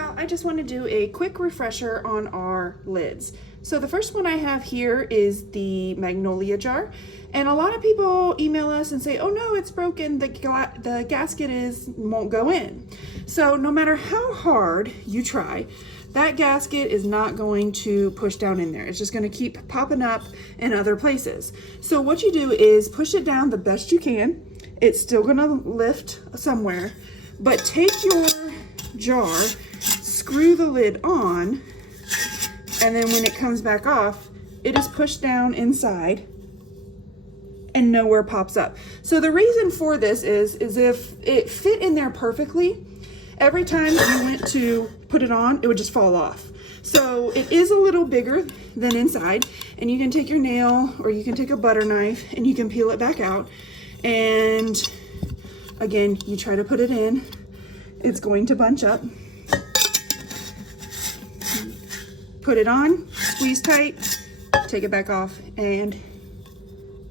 y'all, I just want to do a quick refresher on our lids. So the first one I have here is the Magnolia jar, and a lot of people email us and say, oh no, it's broken, the gasket won't go in. So no matter how hard you try, that gasket is not going to push down in there. It's just going to keep popping up in other places. So what you do is push it down the best you can. It's still going to lift somewhere, but take your jar, screw the lid on, and then when it comes back off, it is pushed down inside and nowhere pops up. So the reason for this is if it fit in there perfectly, every time you went to put it on, it would just fall off. So it is a little bigger than inside, and you can take your nail or you can take a butter knife and you can peel it back out. And again, you try to put it in, it's going to bunch up. Put it on, squeeze tight, take it back off, and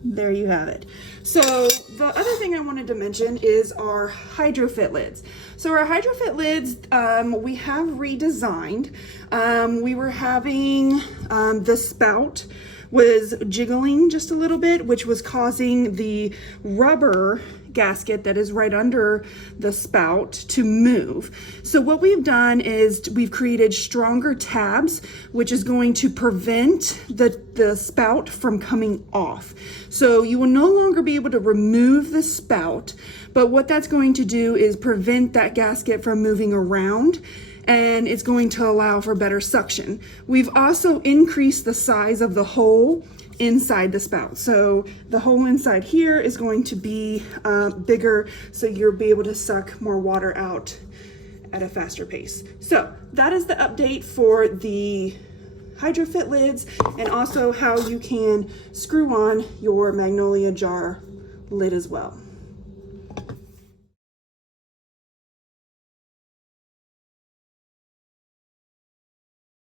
there you have it. So the other thing I wanted to mention is our HydroFit lids. So our HydroFit lids, we have redesigned. We were having the spout was jiggling just a little bit, which was causing the rubber gasket that is right under the spout to move. So what we've done is we've created stronger tabs, which is going to prevent the spout from coming off. So you will no longer be able to remove the spout, but what that's going to do is prevent that gasket from moving around, and it's going to allow for better suction. We've also increased the size of the hole inside the spout. So the hole inside here is going to be bigger, so you'll be able to suck more water out at a faster pace. So that is the update for the HydroFit lids, and also how you can screw on your Magnolia jar lid as well.